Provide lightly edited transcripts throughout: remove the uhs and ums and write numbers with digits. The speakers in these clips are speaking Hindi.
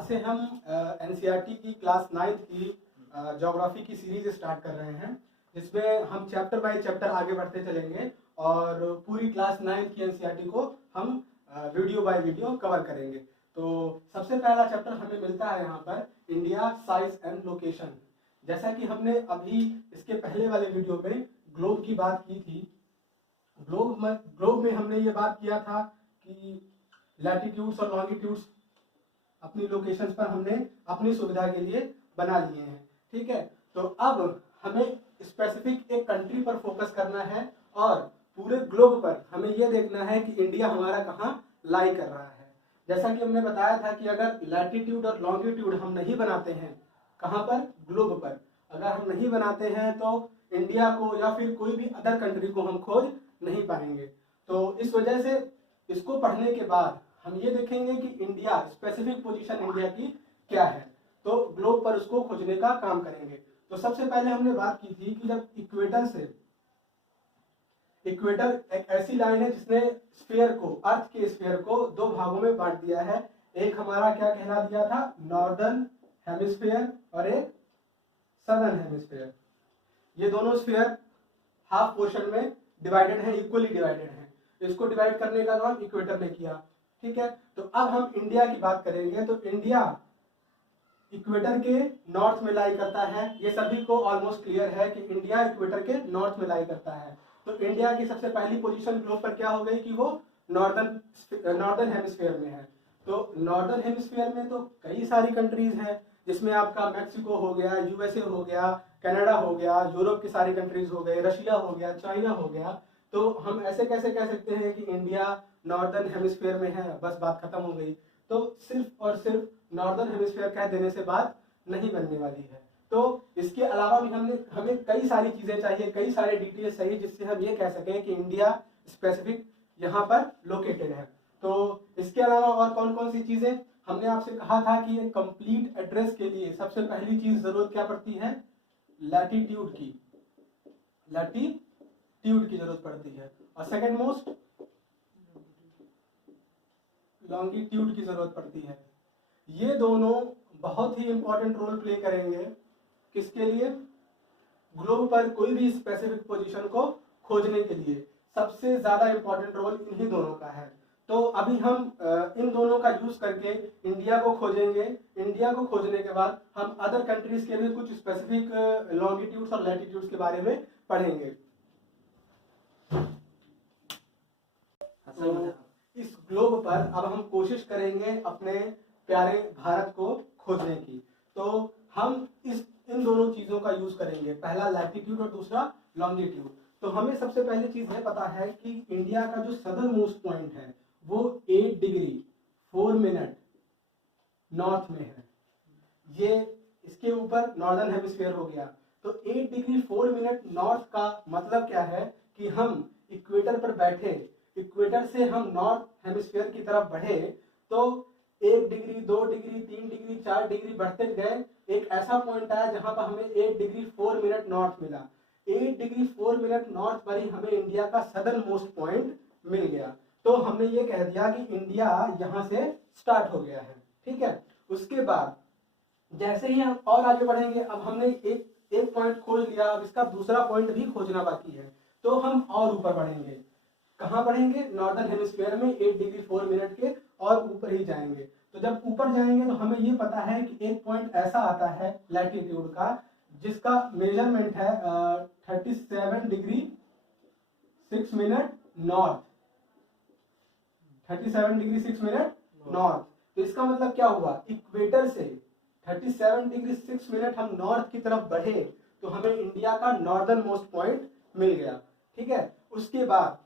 आज से हम एनसीईआरटी की क्लास 9th की ज्योग्राफी की सीरीज स्टार्ट कर रहे हैं, जिसमें हम चैप्टर बाय चैप्टर आगे बढ़ते चलेंगे और पूरी क्लास 9th की एनसीईआरटी को हम वीडियो बाय वीडियो कवर करेंगे। तो सबसे पहला चैप्टर हमें मिलता है यहाँ पर इंडिया साइज एंड लोकेशन। जैसा कि हमने अभी इसके पहले वाले वीडियो में ग्लोब की बात की थी। ग्लोब में हमने ये बात किया था कि लैटिट्यूड्स और लॉन्गिट्यूड्स अपनी लोकेशंस पर हमने अपनी सुविधा के लिए बना लिए हैं, ठीक है। तो अब हमें स्पेसिफिक एक कंट्री पर फोकस करना है और पूरे ग्लोब पर हमें यह देखना है कि इंडिया हमारा कहाँ लाई कर रहा है। जैसा कि हमने बताया था कि अगर लैटिट्यूड और लॉन्गिट्यूड हम नहीं बनाते हैं, कहाँ पर, ग्लोब पर, अगर हम नहीं बनाते हैं तो इंडिया को या फिर कोई भी अदर कंट्री को हम खोज नहीं पाएंगे। तो इस वजह से इसको पढ़ने के बाद हम ये देखेंगे कि इंडिया, स्पेसिफिक पोजीशन इंडिया की क्या है, तो ग्लोब पर उसको खोजने का काम करेंगे। तो सबसे पहले हमने बात की थी कि जब इक्वेटर एक ऐसी लाइन है जिसने स्फीयर को, अर्थ के स्फीयर को दो भागों में बांट दिया है। एक हमारा क्या कहला दिया था, नॉर्दर्न हेमिस्फीयर और एक सदर्न हेमिस्फीयर। ये दोनों स्फीयर हाफ पोर्शन में डिवाइडेड है, इक्वली डिवाइडेड है। इसको डिवाइड करने का काम इक्वेटर ने किया, ठीक है। तो अब हम इंडिया की बात करेंगे। तो इंडिया इक्वेटर के नॉर्थ में लाई करता है। ये सभी को ऑलमोस्ट क्लियर है कि इंडिया इक्वेटर के नॉर्थ में लाई करता है। तो इंडिया की सबसे पहली पोजीशन ग्लोब पर क्या हो गई कि वो नॉर्दर्न हेमिस्फीयर में है। तो नॉर्दर्न हेमिस्फीयर में तो कई सारी कंट्रीज हैं, जिसमें आपका मैक्सिको हो गया, यूएसए हो गया, कनाडा हो गया, यूरोप की सारी कंट्रीज हो गए, रशिया हो गया, चाइना हो गया। तो हम ऐसे कैसे कह सकते हैं कि इंडिया नॉर्दर्न हेमिस्फीयर में है, बस बात खत्म हो गई। तो सिर्फ और सिर्फ नॉर्दर्न हेमिस्फीयर कह देने से बात नहीं बनने वाली है। तो इसके अलावा भी हमें कई सारी चीजें चाहिए, कई सारे डिटेल्स चाहिए, जिससे हम ये कह सकें कि इंडिया स्पेसिफिक यहाँ पर लोकेटेड है। तो इसके अलावा और कौन कौन सी चीजें, हमने आपसे कहा था कि कंप्लीट एड्रेस के लिए सबसे पहली चीज जरूरत क्या पड़ती है, लैटिट्यूड की जरूरत पड़ती है, और सेकंड मोस्ट लॉन्गिट्यूड की जरूरत पड़ती है। ये दोनों बहुत ही इंपॉर्टेंट रोल प्ले करेंगे किसके लिए, ग्लोब पर कोई भी स्पेसिफिक पोजीशन को खोजने के लिए सबसे ज्यादा इंपॉर्टेंट रोल इन्हीं दोनों का है। तो अभी हम इन दोनों का यूज करके इंडिया को खोजेंगे। इंडिया को खोजने के बाद हम अदर कंट्रीज के भी कुछ स्पेसिफिक लॉन्गिट्यूड्स और लैटिट्यूड्स के बारे में पढ़ेंगे। तो इस ग्लोब पर अब हम कोशिश करेंगे अपने प्यारे भारत को खोजने की। तो हम इन दोनों चीजों का यूज करेंगे, पहला लैटिट्यूड और दूसरा लॉन्गिट्यूड। तो हमें सबसे पहली चीज ये पता है कि इंडिया का जो सदर्न मोस्ट पॉइंट है वो 8 डिग्री 4 मिनट नॉर्थ में है। ये इसके ऊपर नॉर्दर्न हेमिस्फीयर हो गया। तो 8 डिग्री 4 मिनट नॉर्थ का मतलब क्या है कि हम इक्वेटर पर बैठे, इक्वेटर से हम नॉर्थ हेमिस्फीयर की तरफ बढ़े तो 1 डिग्री 2 डिग्री 3 डिग्री 4 डिग्री बढ़ते गए, एक ऐसा पॉइंट आया जहां पर हमें 8 डिग्री 4 मिनट नॉर्थ मिला। 8 डिग्री 4 मिनट नॉर्थ पर ही हमें इंडिया का सदर्न मोस्ट पॉइंट मिल गया। तो हमने ये कह दिया कि इंडिया यहां से स्टार्ट हो गया है, ठीक है। उसके बाद जैसे ही हम और आगे बढ़ेंगे, अब हमने एक पॉइंट खोज लिया, अब इसका दूसरा पॉइंट भी खोजना बाकी है। तो हम और ऊपर बढ़ेंगे, कहाँ बढ़ेंगे, नॉर्दर्न हेमिस्फीयर में 8 डिग्री 4 मिनट के और ऊपर ही जाएंगे। तो जब ऊपर जाएंगे तो हमें ये पता है कि एक पॉइंट ऐसा आता है लैटिट्यूड का जिसका मेजरमेंट है 37 degree 6 minute north, 37 degree 6 minute north. तो इसका मतलब क्या हुआ, इक्वेटर से 37 डिग्री 6 मिनट हम नॉर्थ की तरफ बढ़े तो हमें इंडिया का नॉर्दर्न मोस्ट पॉइंट मिल गया, ठीक है। उसके बाद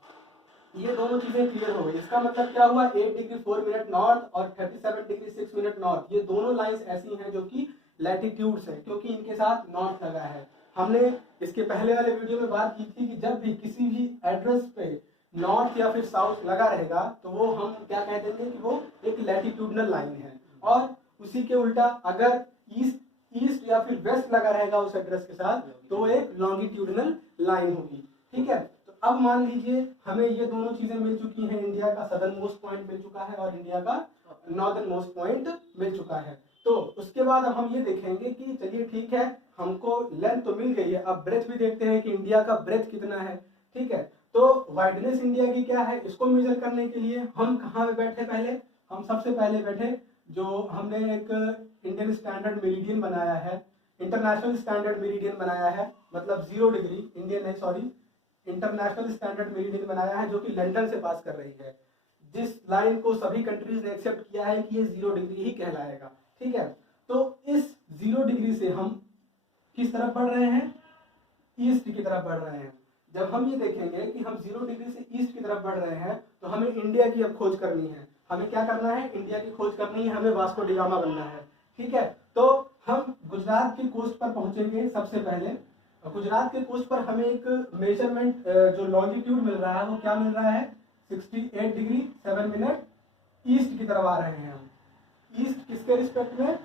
ये दोनों चीजें क्लियर हो गई। इसका मतलब क्या हुआ, 8 डिग्री 4 मिनट नॉर्थ और 37 डिग्री 6 मिनट नॉर्थ, ये दोनों लाइंस ऐसी हैं जो कि लैटिट्यूड्स हैं, क्योंकि इनके साथ नॉर्थ लगा है। हमने इसके पहले वाले वीडियो में बात की थी कि जब भी किसी भी एड्रेस पे नॉर्थ या फिर साउथ लगा रहेगा तो वो हम क्या कह देंगे कि वो एक लैटिट्यूडनल लाइन है, और उसी के उल्टा अगर ईस्ट या फिर वेस्ट लगा रहेगा उस एड्रेस के साथ तो वो एक लॉन्गिट्यूडनल लाइन होगी, ठीक है। अब मान लीजिए हमें ये दोनों चीजें मिल चुकी हैं, इंडिया का सदर्न मोस्ट पॉइंट मिल चुका है और इंडिया का नॉर्दर्न मोस्ट पॉइंट मिल चुका है। तो उसके बाद अब हम ये देखेंगे कि चलिए ठीक है, हमको लेंथ तो मिल गई है, अब ब्रेथ भी देखते हैं कि इंडिया का ब्रेथ कितना है। ठीक है, तो वाइडनेस इंडिया की क्या है, इसको मेजर करने के लिए हम कहाँ पे बैठे, पहले हम सबसे पहले बैठे जो हमने एक इंडियन स्टैंडर्ड मेरिडियन बनाया है, इंटरनेशनल स्टैंडर्ड मेरिडियन बनाया है, मतलब 0 डिग्री, इंडियन नहीं सॉरी, इंटरनेशनल स्टैंडर्ड मेरिडियन बनाया है जो कि लंदन से पास कर रही है, जिस लाइन को सभी कंट्रीज ने एक्सेप्ट किया है कि ये 0 डिग्री ही कहलाएगा। ठीक है, तो इस 0 डिग्री से हम किस तरफ बढ़ रहे हैं, ईस्ट की तरफ बढ़ रहे हैं। जब हम ये देखेंगे कि हम 0 डिग्री से ईस्ट की तरफ बढ़ रहे हैं तो हमें इंडिया की अब खोज करनी है। हमें क्या करना है, इंडिया की खोज करनी है, हमें वास्को डी गामा बनना है। ठीक है, तो हम गुजरात की कोस्ट पर पहुंचेंगे सबसे पहले। गुजरात के कोस्ट पर हमें एक मेजरमेंट जो लॉन्जिट्यूड मिल रहा है वो क्या मिल रहा है, 68 डिग्री 7 मिनट ईस्ट की तरफ आ रहे हैं हम। ईस्ट किसके रिस्पेक्ट में,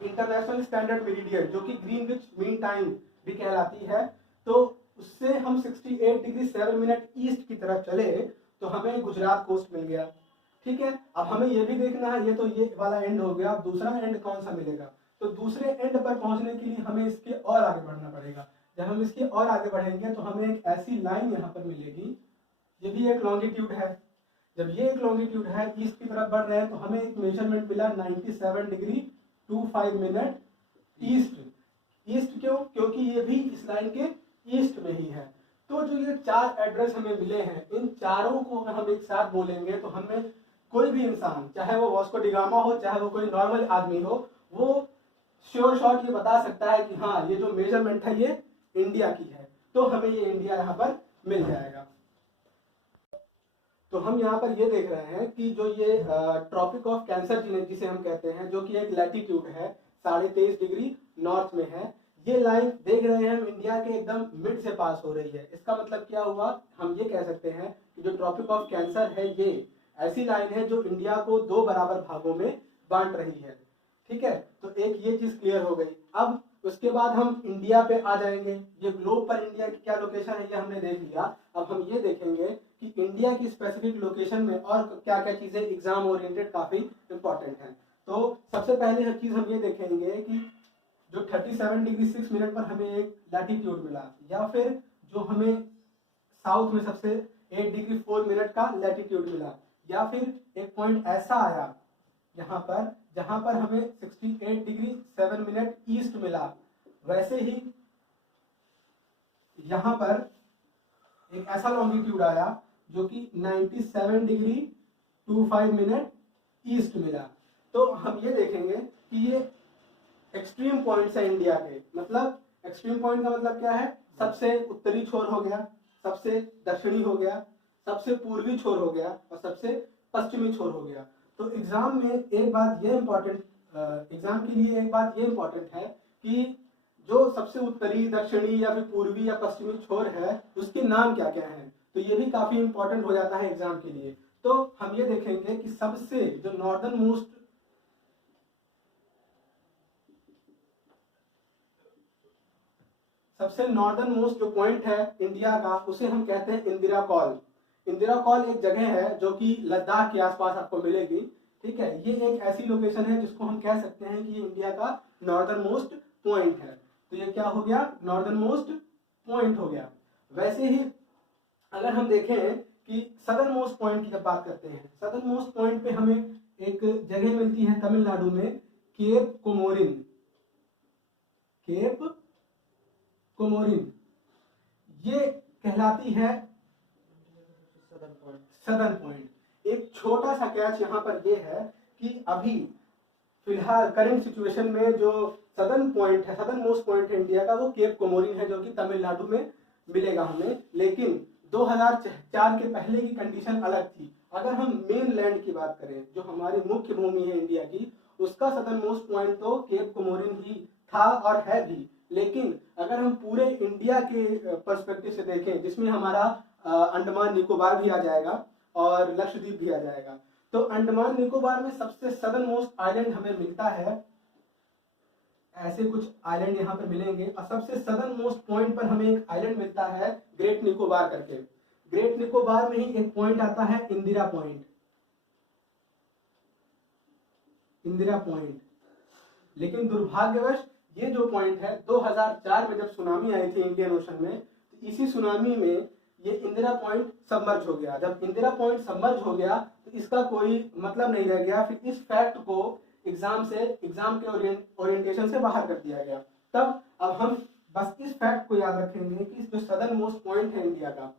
इंटरनेशनल स्टैंडर्ड मेरिडियन जो कि ग्रीनविच मीन टाइम भी कहलाती है। तो उससे हम 68 डिग्री 7 मिनट ईस्ट की तरफ चले तो हमें गुजरात कोस्ट मिल गया। ठीक है, अब हमें ये भी देखना है, ये तो ये वाला एंड हो गया, अब दूसरा एंड कौन सा मिलेगा। तो दूसरे एंड पर पहुंचने के लिए हमें इसके और आगे बढ़ना पड़ेगा। जब हम इसके और आगे बढ़ेंगे तो हमें एक ऐसी लाइन यहाँ पर मिलेगी, ये भी एक लॉन्गिट्यूड है। जब ये एक लॉन्गिट्यूड है, ईस्ट की तरफ बढ़ रहे हैं, तो हमें एक मेजरमेंट मिला 97 डिग्री 25 मिनट ईस्ट। ईस्ट क्यों, क्योंकि ये भी इस लाइन के ईस्ट में ही है। तो जो ये 4 एड्रेस हमें मिले हैं, इन चारों को अगर हम एक साथ बोलेंगे तो हमें कोई भी इंसान, चाहे वो वास्को डी गामा हो, चाहे वो कोई नॉर्मल आदमी हो, वो श्योर शॉट ये बता सकता है कि हाँ ये जो मेजरमेंट है ये इंडिया की है। तो हमें ये इंडिया यहाँ पर मिल जाएगा। तो हम यहाँ पर ये देख रहे हैं कि जो ये ट्रॉपिक ऑफ कैंसर जिसे हम कहते हैं, जो कि एक लैटिट्यूड है 23.5 डिग्री नॉर्थ में है, ये लाइन देख रहे हैं हम इंडिया के एकदम मिड से पास हो रही है। इसका मतलब क्या हुआ, हम ये कह सकते हैं कि जो ट्रॉपिक ऑफ कैंसर है ये ऐसी लाइन है जो इंडिया को 2 बराबर भागों में बांट रही है। ठीक है, तो एक ये चीज क्लियर हो गई। अब उसके बाद हम इंडिया पे आ जाएंगे। ये ग्लोब पर इंडिया की क्या लोकेशन है ये हमने देख लिया। अब हम ये देखेंगे कि इंडिया की स्पेसिफिक लोकेशन में और क्या क्या चीजें एग्जाम ओरिएंटेड काफी इंपॉर्टेंट हैं। तो सबसे पहले हर चीज हम ये देखेंगे कि जो 37 डिग्री 6 मिनट पर हमें एक लैटिट्यूड मिला, या फिर जो हमें साउथ में सबसे 8 डिग्री 4 मिनट का लैटिट्यूड मिला, या फिर एक पॉइंट ऐसा आया यहाँ पर जहां पर हमें 68 डिग्री 7 मिनट ईस्ट मिला। वैसे ही यहाँ पर एक ऐसा लॉन्गिट्यूड आया जो कि 97 डिग्री 25 मिनट ईस्ट मिला। तो हम ये देखेंगे कि ये एक्सट्रीम पॉइंट्स है इंडिया के। मतलब एक्सट्रीम पॉइंट का मतलब क्या है, सबसे उत्तरी छोर हो गया, सबसे दक्षिणी हो गया, सबसे पूर्वी छोर हो गया और सबसे पश्चिमी छोर हो गया। तो एग्जाम में एक बात ये इम्पोर्टेंट, एग्जाम के लिए एक बात ये इम्पोर्टेंट है कि जो सबसे उत्तरी, दक्षिणी या फिर पूर्वी या पश्चिमी छोर है उसके नाम क्या क्या हैं। तो ये भी काफी इंपॉर्टेंट हो जाता है एग्जाम के लिए। तो हम ये देखेंगे कि सबसे जो नॉर्दर्न मोस्ट जो पॉइंट है इंडिया का, उसे हम कहते हैं इंदिरा कॉल। इंदिरा कॉल एक जगह है जो कि लद्दाख के आसपास आपको मिलेगी। ठीक है, ये एक ऐसी लोकेशन है जिसको हम कह सकते हैं कि ये इंडिया का नॉर्दर्न मोस्ट पॉइंट है। तो ये क्या हो गया, नॉर्दर्न मोस्ट पॉइंट हो गया। वैसे ही अगर हम देखें कि सदर्न मोस्ट पॉइंट की जब बात करते हैं, सदर्न मोस्ट पॉइंट पे हमें एक जगह मिलती है तमिलनाडु में, केप कोमोरिन। केप कोमोरिन ये कहलाती है सदर्न पॉइंट। एक छोटा सा कैच यहाँ पर ये है कि अभी फिलहाल करंट सिचुएशन में जो सदर्न पॉइंट है, सदर्न मोस्ट पॉइंट है इंडिया का, वो केप कोमोरिन है जो कि तमिलनाडु में मिलेगा हमें। लेकिन 2004 के पहले की कंडीशन अलग थी। अगर हम मेन लैंड की बात करें, जो हमारी मुख्य भूमि है इंडिया की, उसका सदर्न मोस्ट पॉइंट तो केप कोमोरिन ही था और है भी। लेकिन अगर हम पूरे इंडिया के पर्सपेक्टिव से देखें, जिसमें हमारा अंडमान निकोबार भी आ जाएगा और लक्षद्वीप भी आ जाएगा, तो अंडमान निकोबार में सबसे सदर्न मोस्ट आइलैंड हमें मिलता है। ऐसे कुछ आइलैंड यहाँ पर मिलेंगे और सबसे सदर्न मोस्ट पॉइंट पर हमें एक आइलैंड मिलता है ग्रेट निकोबार करके। ग्रेट निकोबार में ही एक पॉइंट आता है इंदिरा पॉइंट। इंदिरा पॉइंट। लेकिन दुर्भाग्यवश ये जो पॉइंट है 2004 में जब सुनामी आई थी इंडियन ओशन में, तो इसी सुनामी में ये इंदिरा पॉइंट सबमर्ज हो गया। जब इंदिरा पॉइंट सबमर्ज हो गया तो इसका कोई मतलब नहीं रह गया। फिर इस फैक्ट को एग्जाम के ओरिएंटेशन से बाहर कर दिया गया। तब अब हम बस इस फैक्ट को याद रखेंगे कि जो सदर्न मोस्ट पॉइंट है इंडिया का,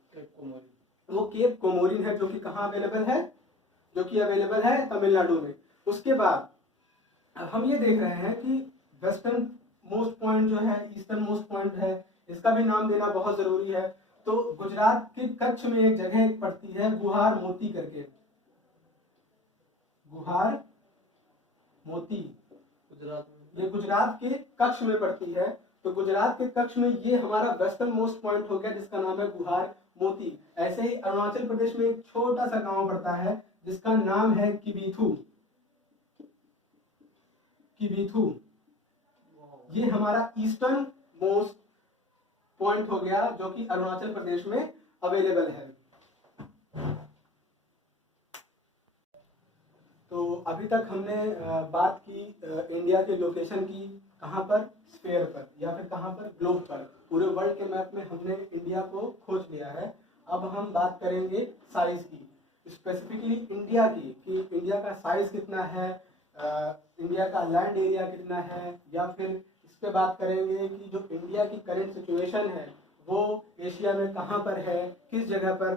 वो केप कोमोरिन है, जो कि कहाँ अवेलेबल है, जो कि अवेलेबल है तमिलनाडु में। उसके बाद अब हम ये देख रहे हैं कि वेस्टर्न मोस्ट पॉइंट जो है, ईस्टर्न मोस्ट पॉइंट है, इसका भी नाम देना बहुत जरूरी है। तो गुजरात के कच्छ में एक जगह पड़ती है गुहार मोती करके, गुहार मोती, ये गुजरात के कच्छ में पड़ती है। तो गुजरात के कच्छ में ये हमारा वेस्टर्न मोस्ट पॉइंट हो गया, जिसका नाम है गुहार मोती। ऐसे ही अरुणाचल प्रदेश में एक छोटा सा गांव पड़ता है जिसका नाम है किबीथू, किबीथू। ये हमारा ईस्टर्न मोस्ट पॉइंट हो गया, जो कि अरुणाचल प्रदेश में अवेलेबल है। तो अभी तक हमने बात की इंडिया के लोकेशन की, कहाँ पर, स्फीयर पर, या फिर कहाँ पर, ग्लोब पर। पूरे वर्ल्ड के मैप में हमने इंडिया को खोज लिया है। अब हम बात करेंगे साइज की, स्पेसिफिकली इंडिया की, कि इंडिया का साइज कितना है, इंडिया का लैंड एरिया कितना है, या फिर इस पे बात करेंगे कि जो इंडिया की करंट सिचुएशन है वो एशिया में कहाँ पर है, किस जगह पर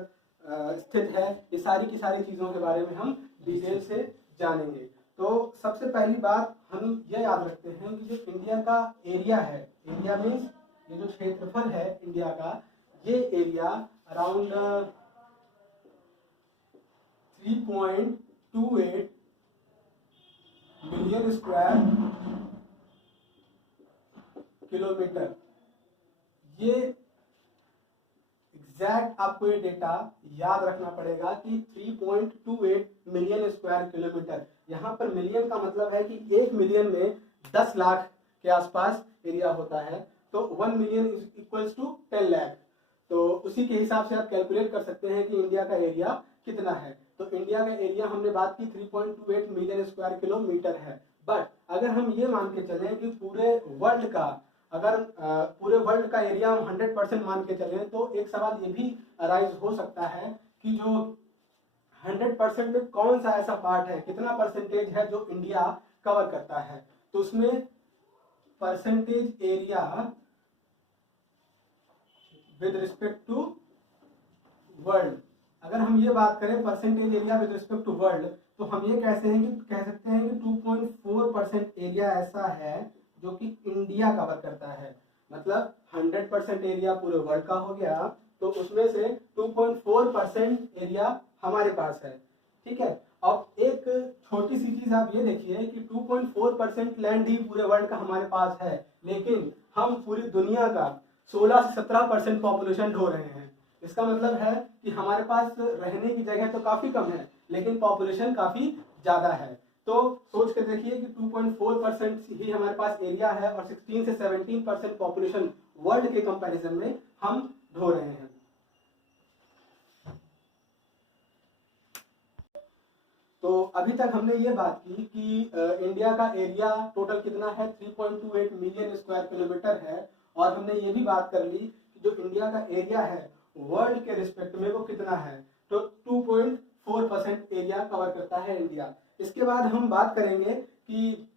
स्थित है। ये सारी की सारी चीज़ों के बारे में हम डिटेल से जानेंगे। तो सबसे पहली बात हम ये याद रखते हैं कि जो इंडिया का एरिया है, एरिया मीन्स ये जो क्षेत्रफल है इंडिया का, ये area around 3.28 million square kilometre. ये एग्जैक्ट आपको ये डेटा याद रखना पड़ेगा कि 3.28 मिलियन स्क्वायर किलोमीटर। यहाँ पर मिलियन का मतलब है कि 1 मिलियन में 10 लाख के आसपास एरिया होता है। तो 1 million is equals to 10 lakh. तो उसी के हिसाब से आप कैलकुलेट कर सकते हैं कि इंडिया का एरिया कितना है। तो इंडिया का एरिया हमने बात की 3.28 मिलियन स्क्वायर किलोमीटर है। बट अगर हम ये मान के चलें कि पूरे वर्ल्ड का, अगर पूरे वर्ल्ड का एरिया हम 100% मान के चलें, तो एक सवाल ये भी अराइज हो सकता है कि जो 100% में कौन सा ऐसा पार्ट है, कितना परसेंटेज है जो इंडिया कवर करता है। तो उसमें percentage area with respect to world, अगर हम ये बात करें percentage area with respect to world, तो हम ये कह सकते हैं कि 2.4% एरिया ऐसा है जो कि इंडिया कवर करता है। मतलब 100% एरिया पूरे वर्ल्ड का हो गया, तो उसमें से 2.4% एरिया हमारे पास है। ठीक है। अब एक छोटी सी चीज आप ये देखिए कि 2.4% लैंड ही पूरे वर्ल्ड का हमारे पास है, लेकिन हम पूरी दुनिया का 16 से 17% पॉपुलेशन ढो रहे हैं। इसका मतलब है कि हमारे पास रहने की जगह तो काफी कम है, लेकिन पॉपुलेशन काफी ज्यादा है। तो सोच के देखिए कि 2.4% ही हमारे पास एरिया है और 16 से 17% पॉपुलेशन वर्ल्ड के कंपैरिजन में हम ढो रहे हैं। तो अभी तक हमने ये बात की कि इंडिया का एरिया टोटल कितना है, 3.28 मिलियन स्क्वायर किलोमीटर है। और हमने ये भी बात कर ली कि जो इंडिया का एरिया है वर्ल्ड के रिस्पेक्ट में वो कितना है, तो 2.4% एरिया कवर करता है इंडिया। इसके बाद हम बात करेंगे कि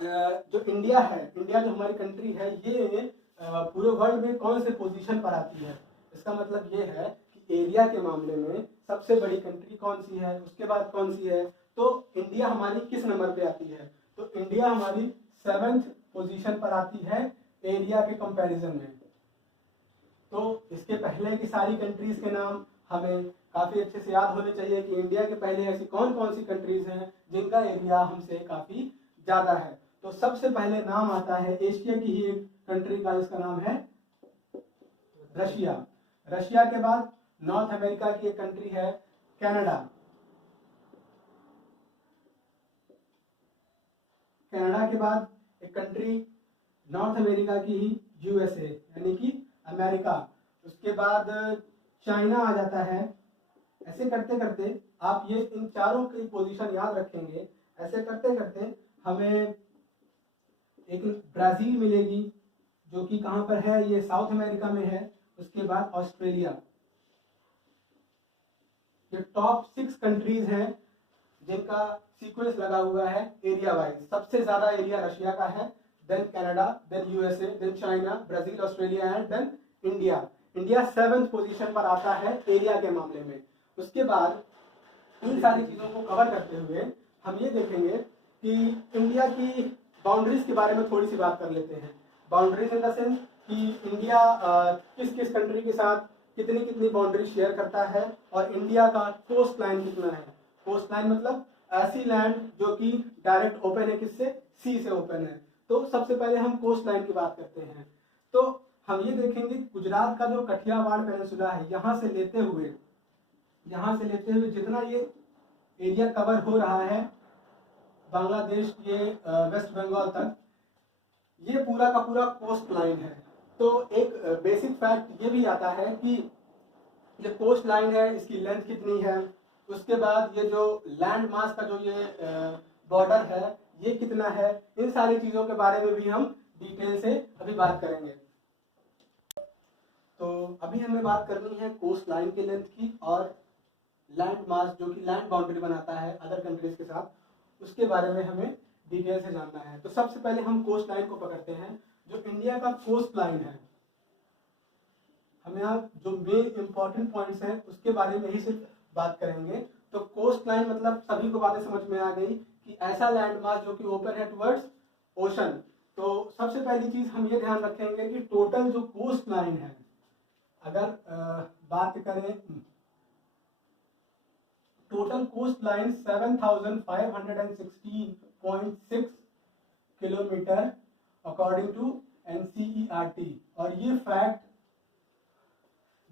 जो इंडिया है, इंडिया जो हमारी कंट्री है, ये पूरे वर्ल्ड में कौन से पोजीशन पर आती है। इसका मतलब ये है कि एरिया के मामले में सबसे बड़ी कंट्री कौन सी है, उसके बाद कौन सी है। तो इंडिया हमारी किस नंबर पे आती है, तो इंडिया हमारी 7th पोजीशन पर आती है एरिया के कंपैरिजन में। तो इसके पहले की सारी कंट्रीज के नाम हमें काफी अच्छे से याद होने चाहिए कि इंडिया के पहले ऐसी कौन कौन सी कंट्रीज हैं जिनका एरिया हमसे काफी ज्यादा है। तो सबसे पहले नाम आता है एशिया की ही एक कंट्री का, जिसका नाम है रशिया। रशिया के बाद नॉर्थ अमेरिका की एक कंट्री है कनाडा। कनाडा के बाद एक कंट्री नॉर्थ अमेरिका की ही यूएसए यानी कि अमेरिका। उसके बाद चाइना आ जाता है। ऐसे करते करते आप ये इन चारों की पोजीशन याद रखेंगे, ऐसे करते करते हमें एक ब्राजील मिलेगी जो कि कहाँ पर है, ये साउथ अमेरिका में है। उसके बाद ऑस्ट्रेलिया। ये टॉप 6 कंट्रीज हैं जिनका सीक्वेंस लगा हुआ है एरिया वाइज। सबसे ज्यादा एरिया रशिया का है, then Canada, then USA, then China, Brazil, Australia and then India. India 7th position पर आता है एरिया के मामले में। उसके बाद इन सारी चीजों को कवर करते हुए हम ये देखेंगे कि इंडिया की बाउंड्रीज के बारे में थोड़ी सी बात कर लेते हैं। बाउंड्रीज इन द सेंस कि इंडिया किस किस कंट्री के साथ कितनी कितनी बाउंड्री शेयर करता है, और इंडिया का कोस्ट लाइन कितना है। कोस्ट लाइन मतलब ऐसी लैंड जो कि डायरेक्ट ओपन है, किससे, सी से ओपन है। तो सबसे पहले हम कोस्ट लाइन की बात करते हैं। तो हम ये देखेंगे गुजरात का जो कठियावाड़ पेनिनसुला है, यहाँ से लेते हुए जितना ये एरिया कवर हो रहा है बांग्लादेश ये वेस्ट बंगाल तक, ये पूरा का पूरा कोस्ट लाइन है। तो एक बेसिक फैक्ट ये भी आता है कि ये कोस्ट लाइन है, इसकी लेंथ कितनी है। उसके बाद ये जो लैंड मास का जो ये बॉर्डर है ये कितना है। इन सारी चीजों के बारे में भी हम डिटेल से अभी बात करेंगे। तो अभी हमें बात करनी है कोस्ट लाइन के लेंथ की और लैंड मास जो कि लैंड बाउंड्री बनाता है अदर कंट्रीज के साथ, उसके बारे में हमें डिटेल से जानना है। तो सबसे पहले हम कोस्ट लाइन को पकड़ते हैं। जो इंडिया का कोस्ट लाइन है, हम यहाँ जो मेन इंपॉर्टेंट पॉइंट्स हैं उसके बारे में ही सिर्फ बात करेंगे। तो कोस्ट लाइन मतलब सभी को बातें समझ में आ गई कि ऐसा लैंड मास जो कि ओपन है टुवर्ड्स ओशन। तो सबसे पहली चीज हम ये ध्यान रखेंगे कि टोटल जो कोस्ट लाइन है, अगर बात करें total coast line 7516.6 kilometre according to NCERT। और ये फैक्ट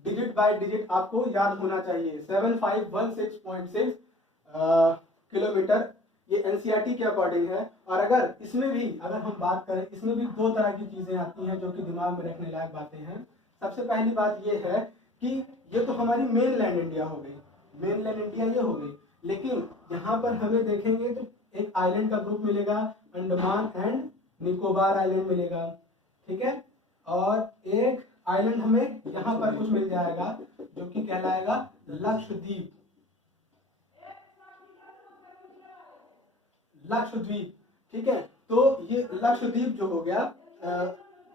डिजिट बाय डिजिट आपको याद होना चाहिए। 7516.6 किलोमीटर ये NCERT के अकॉर्डिंग है। और अगर इसमें भी अगर हम बात करें, इसमें भी दो तरह की चीजें आती हैं जो कि दिमाग में रखने लायक बातें हैं। सबसे पहली बात ये है कि ये तो हमारी मेन लैंड इंडिया हो गई, मेन लैंड इंडिया ये हो गई। लेकिन यहाँ पर हमें देखेंगे तो एक आइलैंड का ग्रुप मिलेगा, अंडमान एंड निकोबार आइलैंड मिलेगा, ठीक है। और एक आइलैंड हमें यहाँ पर कुछ मिल जाएगा जो कि कहलाएगा लक्षद्वीप। लक्षद्वीप, ठीक है। तो ये लक्षद्वीप जो हो गया,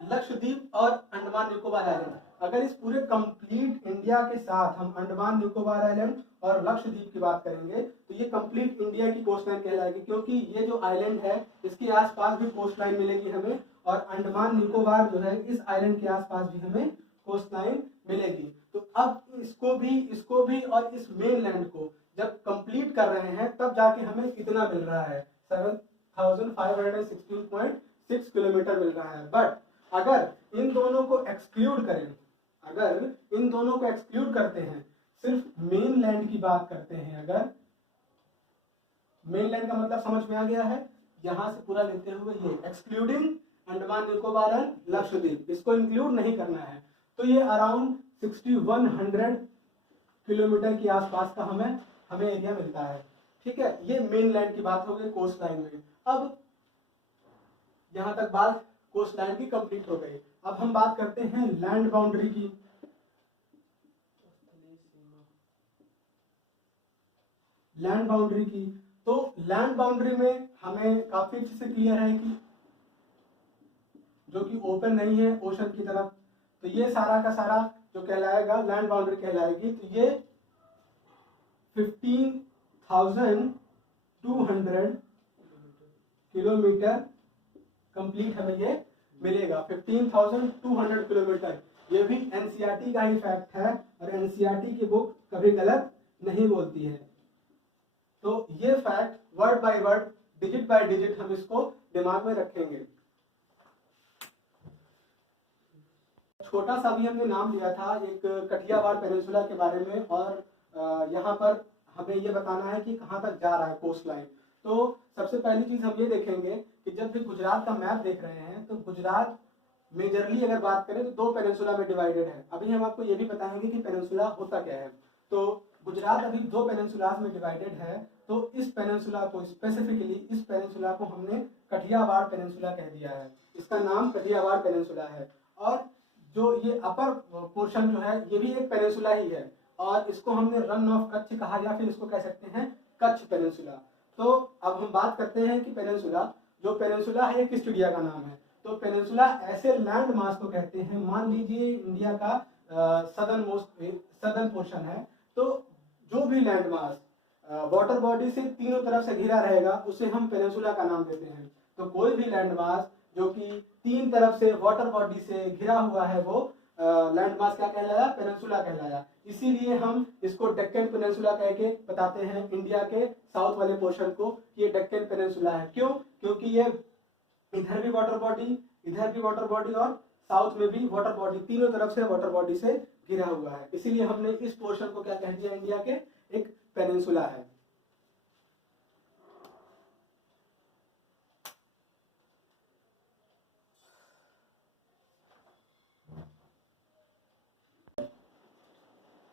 लक्षद्वीप और अंडमान निकोबार आइलैंड, अगर इस पूरे कंप्लीट इंडिया के साथ हम अंडमान निकोबार आइलैंड और लक्षद्वीप की बात करेंगे तो ये कंप्लीट इंडिया की कोस्ट लाइन कहलाएगी, क्योंकि ये जो आइलैंड है इसके आसपास भी कोस्ट लाइन मिलेगी हमें, और अंडमान निकोबार जो है इस आइलैंड के आसपास भी हमें कोस्ट लाइन मिलेगी। तो अब इसको भी और इस मेन लैंड को जब कंप्लीट कर रहे हैं तब जाके हमें कितना मिल रहा है, 7516.6 किलोमीटर मिल रहा है। बट अगर इन दोनों को एक्सक्लूड करें, अगर इन दोनों को एक्सक्लूड करते हैं, सिर्फ मेन लैंड की बात करते हैं, अगर मेन लैंड का मतलब समझ में आ गया है, यहां से पूरा लेते हुए ये एक्सक्लूडिंग अंडमान निकोबार एंड लक्षद्वीप, इसको इंक्लूड नहीं करना है, तो ये अराउंड 6100 किलोमीटर के आसपास का हमें एरिया मिलता है, ठीक है। ये मेन लैंड की बात हो गई कोस्ट लाइन में। अब यहां तक बात कोस्ट लाइन की कंप्लीट हो गई। अब हम बात करते हैं लैंड बाउंड्री की। लैंड बाउंड्री की, तो लैंड बाउंड्री में हमें काफी अच्छे से क्लियर है कि जो कि ओपन नहीं है ओशन की तरफ, तो ये सारा का सारा जो कहलाएगा लैंड बाउंड्री कहलाएगी। तो ये 15,200 किलोमीटर कंप्लीट हमें ये मिलेगा। 15,200 किलोमीटर, ये भी NCERT का ही फैक्ट है, और NCERT की बुक कभी गलत नहीं बोलती है। तो ये fact word by word, digit bye digit हम इसको दिमाग में रखेंगे। छोटा सा भी हमने नाम लिया था एक कठियावाड़ पेनिनसुला के बारे में, और यहाँ पर हमें ये बताना है कि कहाँ तक जा रहा है कोस्ट लाइन। तो सबसे पहली चीज हम ये देखेंगे कि जब भी गुजरात का मैप देख रहे हैं तो गुजरात मेजरली अगर बात करें तो दो पेनिनसुला में डिवाइडेड है। अभी हम आपको ये भी बताएंगे कि पेनिनसुला होता क्या है। तो गुजरात अभी दो पेनिनसुलास में डिवाइडेड है। तो इस पेनिनसुला को स्पेसिफिकली, इस पेनिनसुला को हमने कठियावाड़ पेनिनसुला कह दिया है। इसका नाम कठियावाड़ पेनिनसुला है। और जो ये अपर पोर्शन जो है ये भी एक पेनिनसुला ही है, और इसको हमने रन ऑफ कच्छ कहा, या फिर इसको कह सकते हैं कच्छ पेनिनसुला। तो अब हम बात करते हैं कि पेनिनसुला, जो पेनिनसुला है ये किस चिड़िया का नाम है। तो पेनिनसुला ऐसे लैंड मास को कहते हैं, मान लीजिए इंडिया का सदर्न पोर्शन है, तो जो भी लैंड मास वाटर बॉडी से तीनों तरफ से घिरा रहेगा उसे हम पेनिनसुला का नाम देते हैं। तो कोई भी लैंड मास जो कि तीन तरफ से वाटर बॉडी से घिरा हुआ है वो लैंड मास क्या कहलाया, पेनिनसुला कहलाया। इसीलिए हम इसको डेक्कन पेनिनसुला कह के बताते हैं इंडिया के साउथ वाले पोर्शन को, ये डेक्कन पेनिनसुला है। क्यों? क्योंकि ये इधर भी वाटर बॉडी, इधर भी वाटर बॉडी और साउथ में भी वाटर बॉडी, तीनों तरफ से वाटर बॉडी से घिरा हुआ है। इसीलिए हमने इस पोर्शन को क्या कह दिया, इंडिया के एक पेनिनसुला है।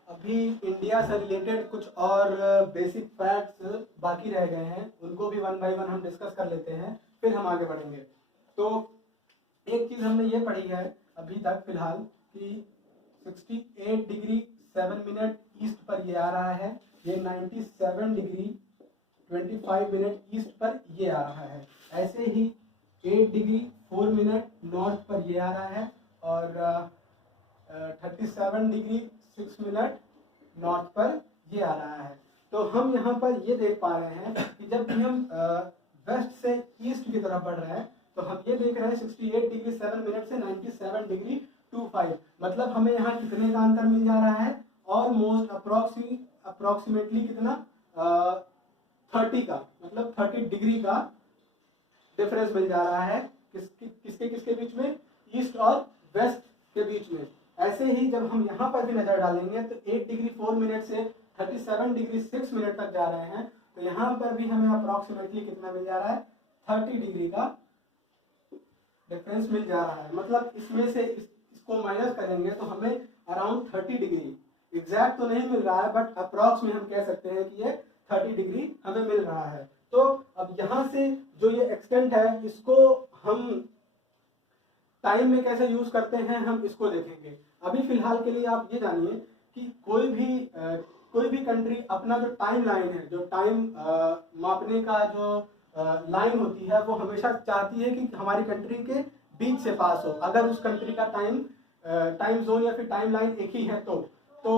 अभी इंडिया से रिलेटेड कुछ और बेसिक फैक्ट्स बाकी रह गए हैं, उनको भी वन बाय वन हम डिस्कस कर लेते हैं, फिर हम आगे बढ़ेंगे। तो एक चीज हमने ये पढ़ी है अभी तक फिलहाल कि 68 डिग्री 7 मिनट ईस्ट पर ये आ रहा है, ये 97 डिग्री 25 मिनट ईस्ट पर ये आ रहा है। ऐसे ही 8 डिग्री 4 मिनट नॉर्थ पर ये आ रहा है, और 37 डिग्री 6 मिनट नॉर्थ पर ये आ रहा है। तो हम यहाँ पर ये देख पा रहे हैं कि जब भी हम वेस्ट से ईस्ट की तरफ बढ़ रहे हैं तो हम ये देख रहे हैं 68 डिग्री 7 मिनट से 97 डिग्री 25, मतलब हमें यहाँ कितने का अंतर मिल जा रहा है, ऑलमोस्ट अप्रोक्सीमेटली कितना 30 का, मतलब 30 डिग्री का डिफरेंस मिल जा रहा है किसके किसके बीच में, ईस्ट और वेस्ट के बीच में। ऐसे ही जब हम यहाँ पर भी नजर डालेंगे तो 8 डिग्री 4 मिनट से 37 डिग्री 6 मिनट तक जा रहे हैं, तो यहाँ पर भी हमें अप्रोक्सीमेटली कितना मिल जा रहा है, 30 डिग्री का डिफरेंस मिल जा रहा है। मतलब इसमें से इसको माइनस करेंगे तो हमें अराउंड 30 डिग्री, एग्जैक्ट तो नहीं मिल रहा है बट अप्रोक्स में हम कह सकते हैं कि ये 30 डिग्री हमें मिल रहा है। तो अब यहाँ से जो ये एक्सटेंट है इसको हम टाइम में कैसे यूज करते हैं हम इसको देखेंगे। अभी फिलहाल के लिए आप ये जानिए कि कोई भी कंट्री अपना जो टाइम लाइन है, जो टाइम मापने का जो लाइन होती है वो हमेशा चाहती है कि हमारी कंट्री के बीच से पास हो, अगर उस कंट्री का टाइम जोन या फिर टाइम लाइन एक ही है तो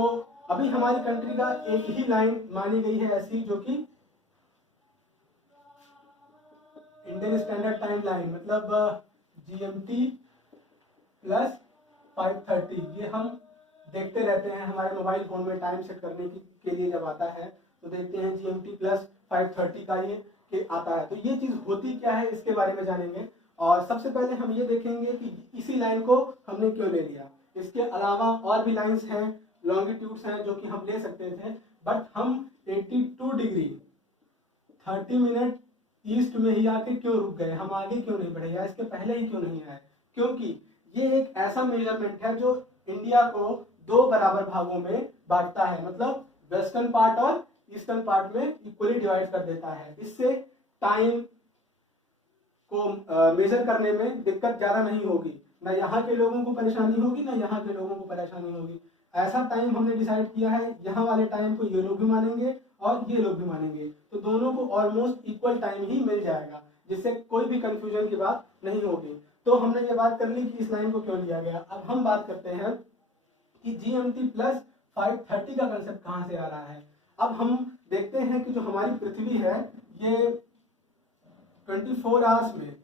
अभी हमारी कंट्री का एक ही लाइन मानी गई है ऐसी, जो कि इंडियन स्टैंडर्ड टाइम लाइन, मतलब GMT प्लस 5:30। ये हम देखते रहते हैं हमारे मोबाइल फोन में टाइम सेट करने के लिए जब आता है तो देखते हैं GMT प्लस 5:30 का ये आता है। तो ये चीज होती क्या है इसके बारे में जानेंगे, और सबसे पहले हम ये देखेंगे कि इसी लाइन को हमने क्यों ले लिया। इसके अलावा और भी लाइंस हैं, लॉन्गिट्यूड्स हैं जो कि हम ले सकते थे, बट हम 82 डिग्री 30 मिनट ईस्ट में ही आके क्यों रुक गए, हम आगे क्यों नहीं बढ़े या इसके पहले ही क्यों नहीं आए, क्योंकि ये एक ऐसा मेजरमेंट है जो इंडिया को दो बराबर भागों में बांटता है, मतलब वेस्टर्न पार्ट और ईस्टर्न पार्ट में इक्वली डिवाइड कर देता है। इससे टाइम को मेजर करने में दिक्कत ज्यादा नहीं होगी, ना यहाँ के लोगों को परेशानी होगी ना यहाँ के लोगों को परेशानी होगी। ऐसा टाइम हमने डिसाइड किया है, यहाँ वाले टाइम को ये लोग भी मानेंगे और ये लोग भी मानेंगे, तो दोनों को ऑलमोस्ट इक्वल टाइम ही मिल जाएगा, जिससे कोई भी कंफ्यूजन की बात नहीं होगी। तो हमने ये बात कर ली कि इस लाइन को क्यों लिया गया। अब हम बात करते हैं कि GMT प्लस 5:30 का कंसेप्ट कहाँ से आ रहा है। अब हम देखते हैं कि जो हमारी पृथ्वी है ये 24 आवर्स में